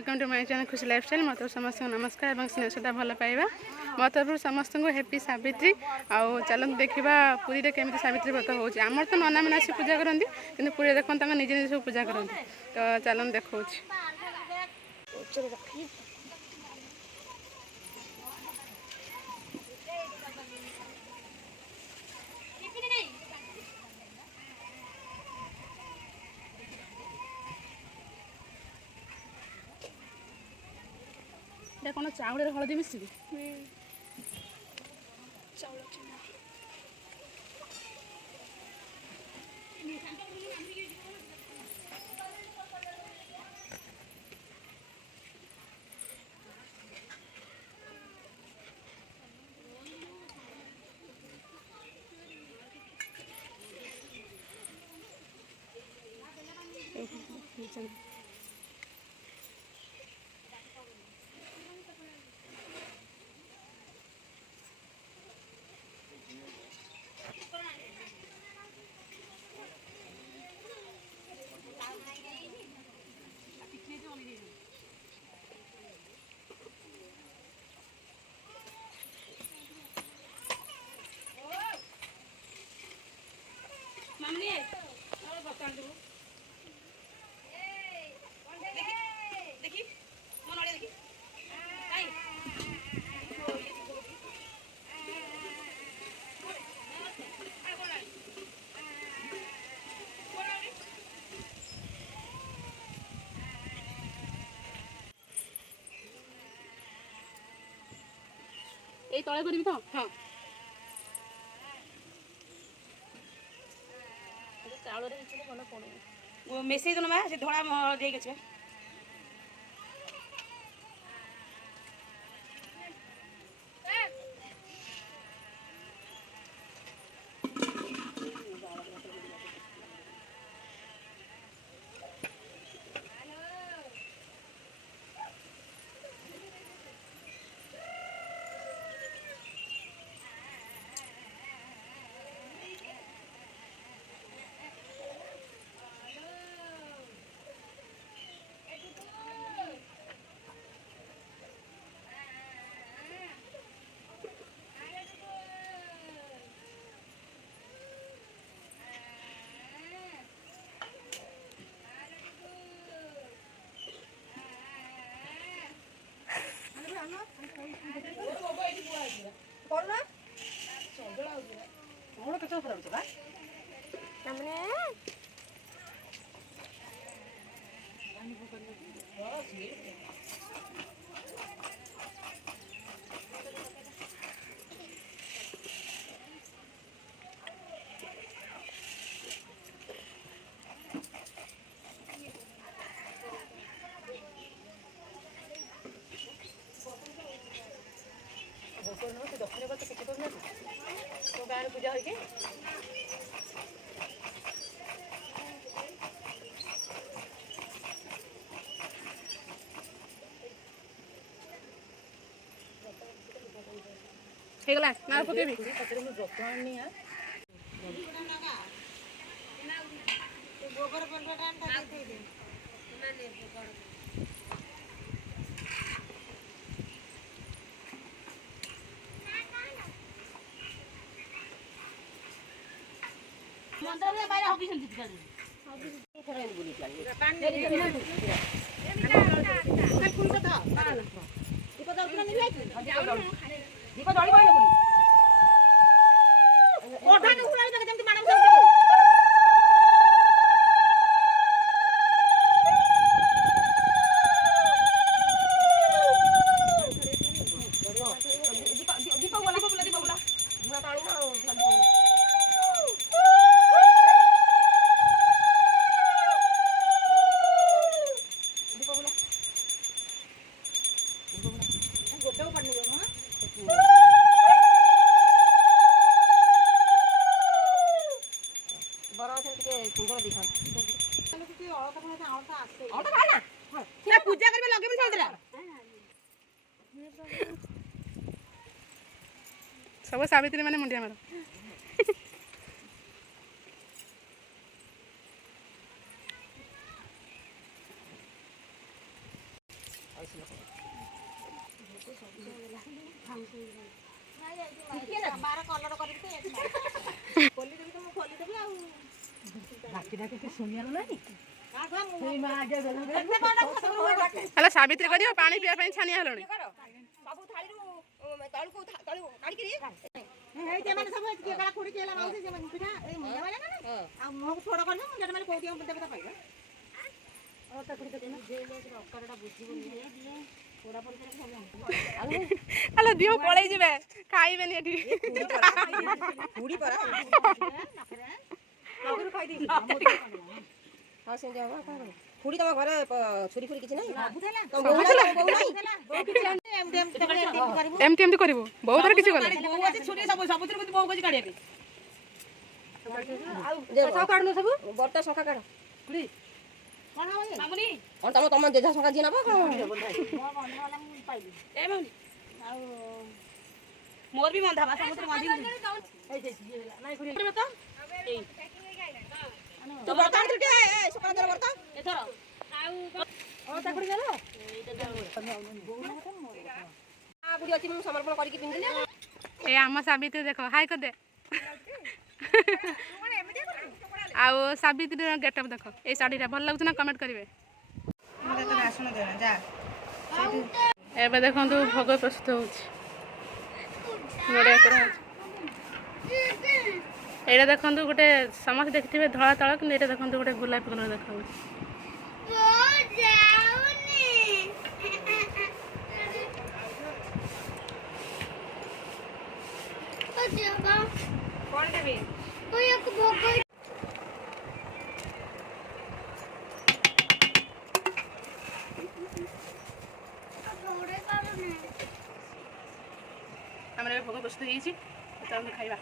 Welcome to my channel खुशी lifestyle. मो तरफ समस्त नमस्कार और स्नेह श्रद्धा भल पाइबा। मो तरफ समस्त को हैप्पी सावित्री। आउ चलते देखा पुरी में केमी सावित्री व्रत हो आमर तो नना मैंने आसी पूजा करती कि पुरी देख निजे निजे सब पूजा करती। तो चलते देखा कौन चाउल हलदी मिसिबी এই তলে করিবি তো হ্যাঁ চাউলরে হিসেবে মনে পড়ে ও মেসেজ দনো মা সে ধড়া দেই গেছে दक्षिण बात किसी तो गाँव पूजा हो गला ना पकेबी गोबर मंदिर में बाहर हॉकी खेलती थी ये थोड़ा बुली चाहिए पानी फूल का था दीपा दौड़ नहीं लाई दीपा दौड़ी बाहर बुली कोठा ने उड़ाई लगे जमती मानव सब पूजा करबे लगे भी छोड़ देला सब सावित्री माने मुंडिया मारो ହେଲା ସାବିତ୍ରୀ କରିବ ପାଣି ପିଇବା ପାଇଁ ଛାନିଆ ହେଲଣି। ହେଲେ ଦିଅ ପଳେଇ ଯିବେ ଖାଇବେନି ଏଠି। খুড়ি তোমার ঘরে ছুরি ফুরি কিছু নাই ଏମିତି ଏମିତି କରିବୁ ବହୁତ ଥର କିଛି କଲେ বড়টা সংখ্যা কাঢ় তম তম যেঝা সংখ্যা দিয়ে নেব মোর বি বন্ধা বাসা মতো বাঁধি তো বর্তমান তুই এই সকাল ধরে বর্তমান এথর বুড়ি অছি মু সমর্পণ করিকি পিন্ধিলে ଏ ଆମ ସାବିତ୍ରୀ ଦେଖ ହାଇ କରିଦେ। ଆଉ ସାବିତ୍ରୀର ଗେଟଅପ୍ ଦେଖ ଏଇ ଶାଢ଼ୀଟା ଭଲ ଲାଗୁଛି ନା କମେଣ୍ଟ କରିବେ। ଏବେ ଦେଖନ୍ତୁ ଭୋଗ ପ୍ରସ୍ତୁତ ହେଉଛି ନଡ଼ିଆ କୋରା ହେଉଛି। ଏଇଟା ଦେଖନ୍ତୁ ଗୋଟେ ସମସ୍ତେ ଦେଖିଥିବେ ଧଳା ତଳ କିନ୍ତୁ ଏଇଟା ଦେଖନ୍ତୁ ଗୋଟେ ଗୋଲାପୀ କଲର ଦେଖାଉଛି। ଆମର ଏବେ ଭୋଗ ପ୍ରସ୍ତୁତ ହେଇଛି ତ ଆମେ ଖାଇବା।